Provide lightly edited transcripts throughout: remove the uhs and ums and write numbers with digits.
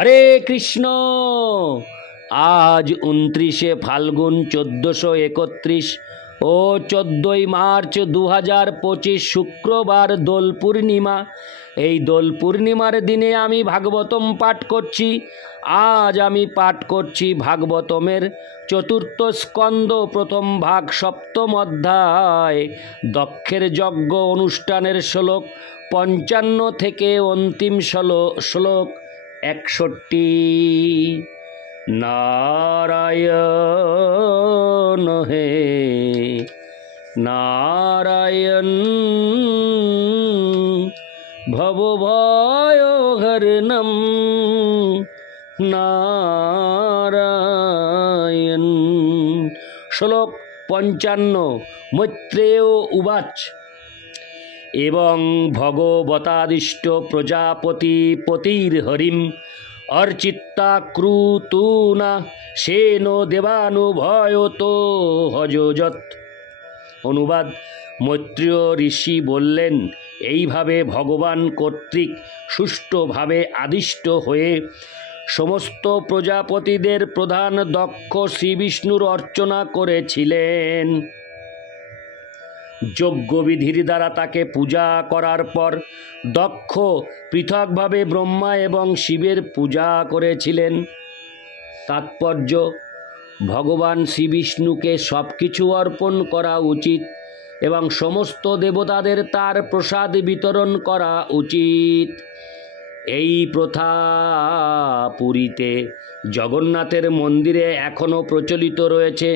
হরে কৃষ্ণ। আজ 29শে ফাল্গুন 1431 ও 14ই মার্চ 2025 শুক্রবার দোল পূর্ণিমা। এই দোল পূর্ণিমার দিনে আমি ভাগবতম পাঠ করছি। আজ আমি পাঠ করছি ভাগবতমের চতুর্থ স্কন্দ প্রথম ভাগ সপ্তম অধ্যায় দক্ষের যজ্ঞ অনুষ্ঠানের শ্লোক 55 থেকে অন্তিম শ্লোক 61। নারায়ণ হে নারায়ণ ভবভয়হরণম নারায়ণ। শ্লোক 55। মৈত্রেয় উবাচ এবং ভগবতাদিষ্ট প্রজাপতি পতির্হরিম অর্চিত্তা ক্রুতুনা সেন দেবানুভয়তো হযজত। অনুবাদ: মৈত্রেয় ঋষি বললেন, এইভাবে ভগবান কর্তৃক সুষ্ঠুভাবে আদিষ্ট হয়ে সমস্ত প্রজাপতিদের প্রধান দক্ষ শ্রীবিষ্ণুর অর্চনা করেছিলেন। যজ্ঞবিধির দ্বারা তাকে পূজা করার পর দক্ষ পৃথকভাবে ব্রহ্মা এবং শিবের পূজা করেছিলেন। তাৎপর্য: ভগবান শ্রীবিষ্ণুকে সব কিছু অর্পণ করা উচিত এবং সমস্ত দেবতাদের তার প্রসাদ বিতরণ করা উচিত। এই প্রথা পুরীতে জগন্নাথের মন্দিরে এখনও প্রচলিত রয়েছে।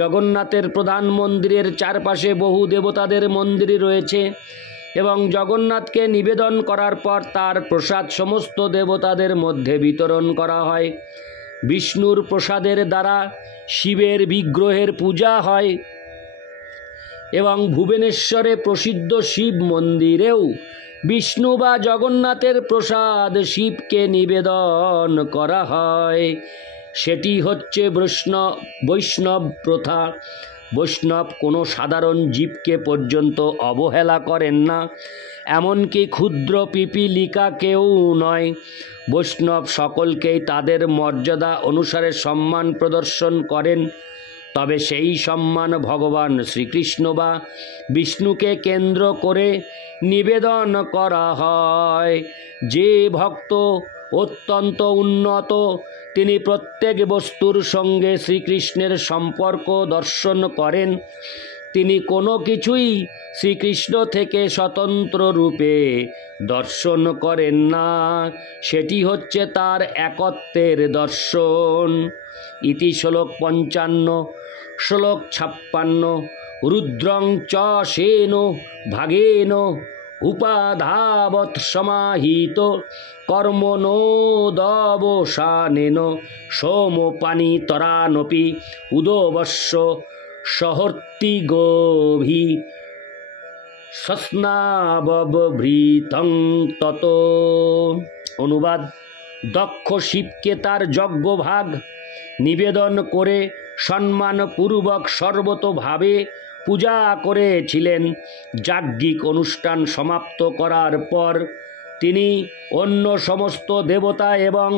জগন্নাথের প্রধান মন্দিরের চারপাশে বহু দেবতাদের মন্দির রয়েছে এবং জগন্নাথকে নিবেদন করার পর তার প্রসাদ সমস্ত দেবতাদের মধ্যে বিতরণ করা হয়। বিষ্ণুর প্রসাদের দ্বারা শিবের বিগ্রহের পূজা হয় এবং ভুবনেশ্বরে প্রসিদ্ধ শিব মন্দিরেও বিষ্ণু বা জগন্নাথের প্রসাদ শিবকে নিবেদন করা হয়। সেটি হচ্ছে বৈষ্ণব প্রথা। বৈষ্ণব কোনো সাধারণ জীবকে পর্যন্ত অবহেলা করেন না, এমনকি ক্ষুদ্র পিপীলিকাকেও নয়। বৈষ্ণব সকলকেই তাদের মর্যাদা অনুসারে সম্মান প্রদর্শন করেন। তবে সেই সম্মান ভগবান শ্রীকৃষ্ণ বা বিষ্ণুকে কেন্দ্র করে নিবেদন করা হয়। যে ভক্ত অত্যন্ত উন্নত, তিনি প্রত্যেক বস্তুর সঙ্গে শ্রীকৃষ্ণের সম্পর্ক দর্শন করেন। তিনি কোনো কিছুই শ্রীকৃষ্ণ থেকে স্বতন্ত্র রূপে দর্শন করেন না। সেটি হচ্ছে তার একত্বের দর্শন। ইতি শ্লোক 55। শ্লোক 56। রুদ্রং চ সেন ভাগেন উপাধাবৎ সমাহিত কর্মণোদবসানেন সোমপানিতরানপি উদবস্য সহর্তিগোভি সস্নাবভৃতং তত। অনুবাদ: দক্ষ শিবকে তার যজ্ঞভাগ নিবেদন করে সম্মানপূর্বক সর্বতোভাবে পূজা করেছিলেন। যাজ্ঞিক অনুষ্ঠান সমাপ্ত করার পর তিনি অন্য সমস্ত দেবতা এবং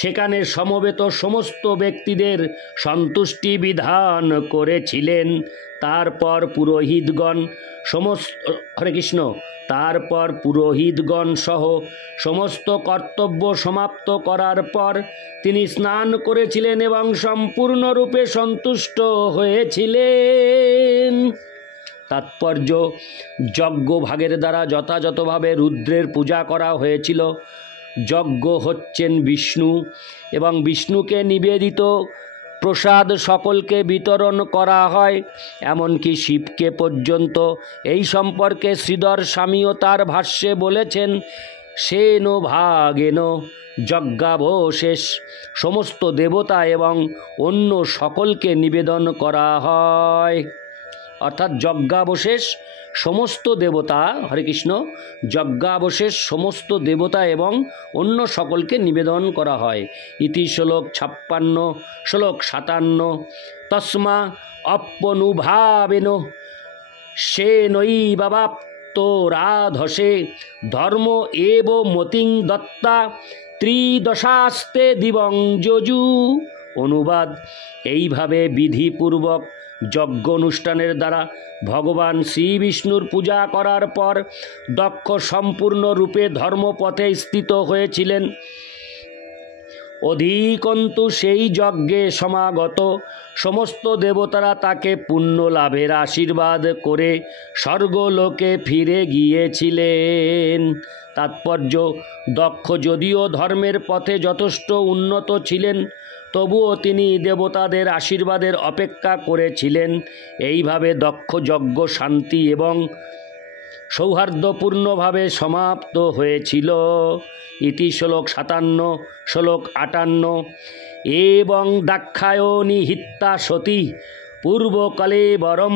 সেখানে সমবেত সমস্ত ব্যক্তিদের সন্তুষ্টি বিধান করেছিলেন। তারপর পুরোহিতগণ সহ সমস্ত কর্তব্য সমাপ্ত করার পর তিনি স্নান করেছিলেন এবং সম্পূর্ণরূপে সন্তুষ্ট হয়েছিলেন। তাৎপর্য: যজ্ঞভাগের দ্বারা যথাযথভাবে রুদ্রের পূজা করা হয়েছিল। যজ্ঞ হচ্ছেন বিষ্ণু এবং বিষ্ণুকে নিবেদিত প্রসাদ সকলকে বিতরণ করা হয়, এমনকি শিবকে পর্যন্ত। এই সম্পর্কে শ্রীধর স্বামীও তার ভাষ্যে বলেছেন, সেন ভাগেন যজ্ঞাবশেষ সমস্ত দেবতা এবং অন্য সকলকে নিবেদন করা হয়। অর্থাৎ যজ্ঞাবশেষ সমস্ত দেবতা, হরে কৃষ্ণ, যজ্ঞাবশেষ সমস্ত দেবতা এবং অন্য সকলকে নিবেদন করা হয়। ইতি শ্লোক 56। শ্লোক 57। তস্মা অপ্যনুভাবেন সেনৈবাপ্ত রাধসে ধর্ম এব মতিং দত্তা ত্রিদশাস্তে দিবং যজু। অনুবাদ: এইভাবে বিধিপূর্বক যজ্ঞ অনুষ্ঠানের দ্বারা ভগবান শ্রী বিষ্ণুর পূজা করার পর দক্ষ সম্পূর্ণরূপে ধর্মপথে স্থিত হয়েছিলেন। অধিকন্তু সেই যজ্ঞে সমাগত সমস্ত দেবতারা তাকে পুণ্য লাভের আশীর্বাদ করে স্বর্গলোকে ফিরে গিয়েছিলেন। তাৎপর্য: দক্ষ যদিও ধর্মের পথে যথেষ্ট উন্নত ছিলেন, তবুও তিনি দেবতাদের আশীর্বাদের অপেক্ষা করেছিলেন। এইভাবে দক্ষ যজ্ঞ শান্তি এবং সৌহার্দ্যপূর্ণভাবে সমাপ্ত হয়েছিল। ইতি শ্লোক 57, শ্লোক 58। এবং দাক্ষায়ণী হিত্যা সতী পূর্বকালে বরম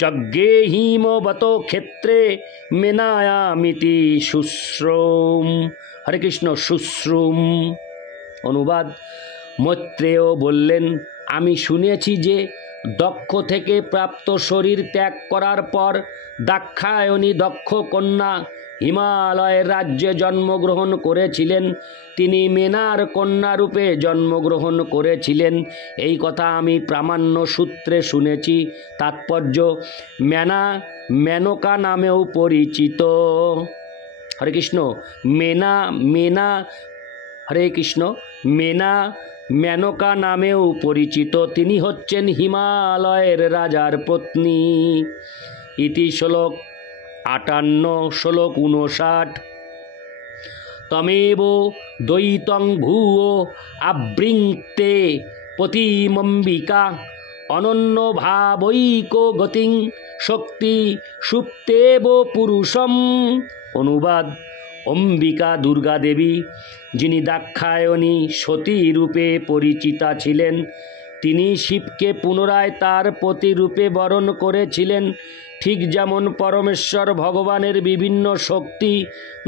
যজ্ঞে হিমবত ক্ষেত্রে মেনায়ামিতি শুশ্রুম। হরে কৃষ্ণ। শুশ্রুম। অনুবাদ: মৈত্রেয় বললেন, আমি শুনেছি যে দক্ষ থেকে প্রাপ্ত শরীর ত্যাগ করার পর দাক্ষায়ণী দক্ষ কন্যা হিমালয়ের রাজ্যে জন্মগ্রহণ করেছিলেন। তিনি মেনার কন্যারূপে জন্মগ্রহণ করেছিলেন। এই কথা আমি প্রামাণ্য সূত্রে শুনেছি। তাৎপর্য: মেনা মেনকা নামেও পরিচিত। হরে কৃষ্ণ। মেনা হরে কৃষ্ণ। মেনা মেনকা নামেও পরিচিত। তিনি হচ্ছেন হিমালয়ের রাজার পত্নী। ইতি শ্লোক 58, শ্লোক 59। তমেব দ্বৈতং ভূয়ো আবৃঙ্ক্তে পতিমম্বিকা অনন্য ভাবৈক গতিং শক্তি সুপ্তেব পুরুষম। অনুবাদ: অম্বিকা দুর্গা দেবী, যিনি দাক্ষায়ণী সতী রূপে পরিচিতা ছিলেন, তিনি শিবকে পুনরায় তার পতি রূপে বরণ করেছিলেন। ঠিক যেমন পরমেশ্বর ভগবানের বিভিন্ন শক্তি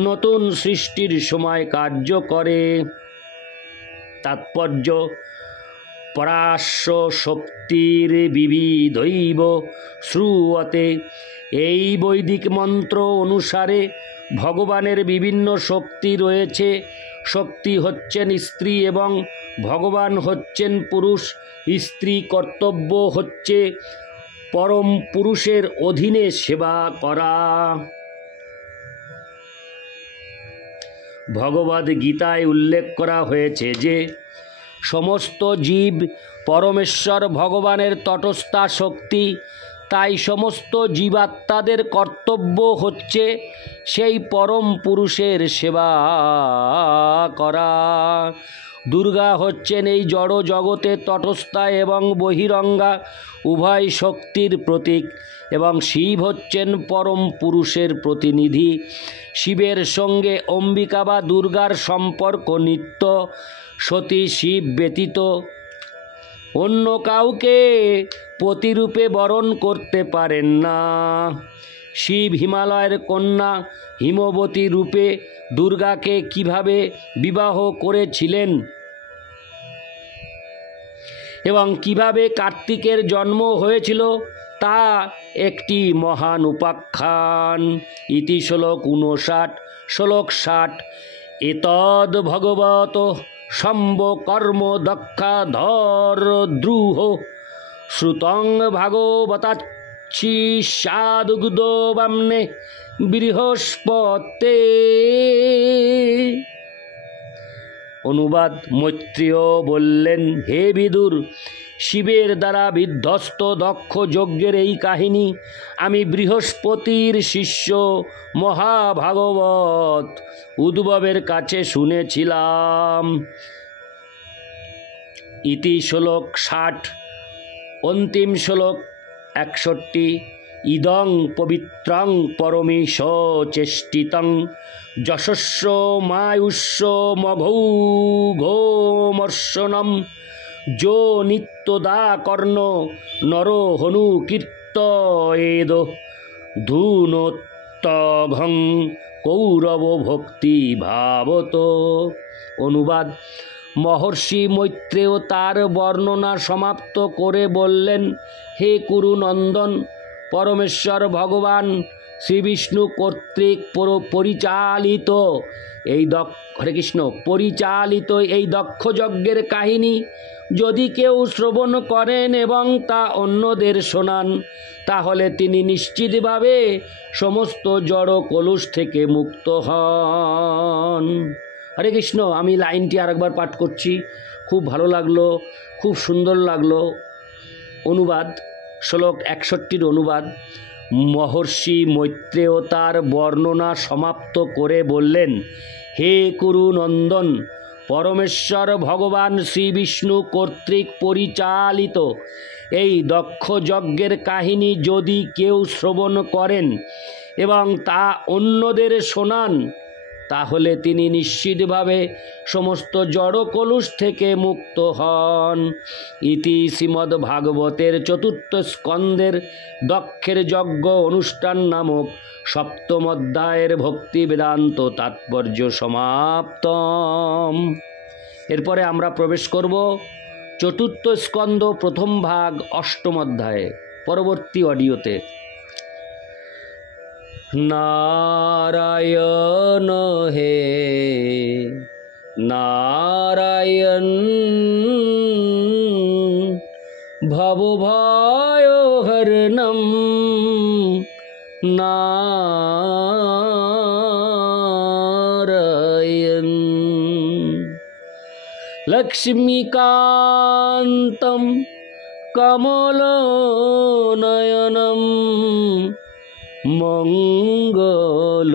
নতুন সৃষ্টির সময় কার্য করে। তাৎপর্য: পরাস্য শক্তির বিবিধৈব শ্রুয়তে। এই বৈদিক মন্ত্র অনুসারে ভগবানের বিভিন্ন শক্তি রয়েছে। শক্তি হচ্ছেন স্ত্রী এবং ভগবান হচ্ছেন পুরুষ। স্ত্রী কর্তব্য হচ্ছে পরম পুরুষের অধীনে সেবা করা। ভগবদ গীতায় উল্লেখ করা হয়েছে যে সমস্ত জীব পরমেশ্বর ভগবানের তটস্থা শক্তি। তাই সমস্ত জীবাত্মাদের কর্তব্য হচ্ছে সেই পরম পুরুষের সেবা করা। দুর্গা হচ্ছেন এই জড় জগতে তটস্থা এবং বহিরঙ্গা উভয় শক্তির প্রতীক এবং শিব হচ্ছেন পরম পুরুষের প্রতিনিধি। শিবের সঙ্গে অম্বিকা বা দুর্গার সম্পর্ক নিত্য। সতী শিব ব্যতীত অন্য কাউকে পতিরূপে বরণ করতে পারেন না। শিব হিমালয়ের কন্যা হিমবতী রূপে দুর্গাকে কিভাবে বিবাহ করেছিলেন এবং কিভাবে কার্তিকের জন্ম হয়েছিল তা একটি মহান উপাখ্যান। ইতি শ্লোক 59, শ্লোক 60। এতদ ভগবত সম্ব কর্ম দক্ষাধর দ্রুহ শ্রুতং ভাগবতাচ্ছি সাদুগ্ধ বামনে বৃহস্পতে। অনুবাদ: মৈত্রেয় বললেন, হে বিদুর, শিবের দ্বারা বিধ্বস্ত দক্ষ যজ্ঞের এই কাহিনী আমি বৃহস্পতির শিষ্য মহাভাগবত উদ্ভবের কাছে শুনেছিলাম। ইতি শ্লোক 60, অন্তিম শ্লোক 61। ইদং পবিত্রং পরমেশ চেষ্টিতং যশস্ব মায়ুষ্য মঘৌঘোমর্ষণম যো নিত্যদা কর্ণ নর হনু কীর্তয়েদ ধুনোত্তঘং কৌরব ভক্তি ভাবত। অনুবাদ: মহর্ষি মৈত্রেয় তার বর্ণনা সমাপ্ত করে বললেন, হে কুরুনন্দন, পরমেশ্বর ভগবান শ্রী বিষ্ণু কর্তৃক পরিচালিত হরে কৃষ্ণ পরিচালিত এই দক্ষ যজ্ঞের কাহিনী যদি কেউ শ্রবণ করেন এবং তা অন্যদের শোনান, তাহলে তিনি নিশ্চিতভাবে সমস্ত জড় কলুষ থেকে মুক্ত হন। হরে কৃষ্ণ। আমি লাইনটি আরেকবার পাঠ করছি, খুব ভালো লাগলো, খুব সুন্দর লাগলো। অনুবাদ, শ্লোক 61 অনুবাদ। মহর্ষি মৈত্রেয় তার বর্ণনা সমাপ্ত করে বললেন, হে কুরু নন্দন, পরমেশ্বর ভগবান শ্রী বিষ্ণু কর্তৃক পরিচালিত এই দক্ষ যজ্ঞের কাহিনী যদি কেউ শ্রবণ করেন এবং তা অন্যদের শোনান, তাহলে তিনি নিশ্চিতভাবে সমস্ত জড় কলুষ থেকে মুক্ত হন। ইতি শ্রীমদ্ ভাগবতের 4th স্কন্ধের দক্ষের যজ্ঞ অনুষ্ঠান নামক 7ম অধ্যায়ের ভক্তি বেদান্ত তাৎপর্য সমাপ্তম। এরপরে আমরা প্রবেশ করব 4th স্কন্ধ 1ম ভাগ 8ম অধ্যায়ে, পরবর্তী অডিওতে। নারায়ণ হে নারায়ণ, ভবভয়হরণম নারায়ণ, লক্ষ্মীকান্তম কমলনয়নম, মঙ্গল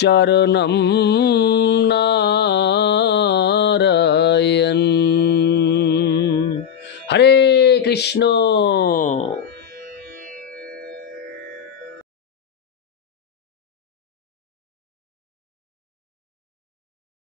চরণম নারায়ণ। হরে কৃষ্ণ।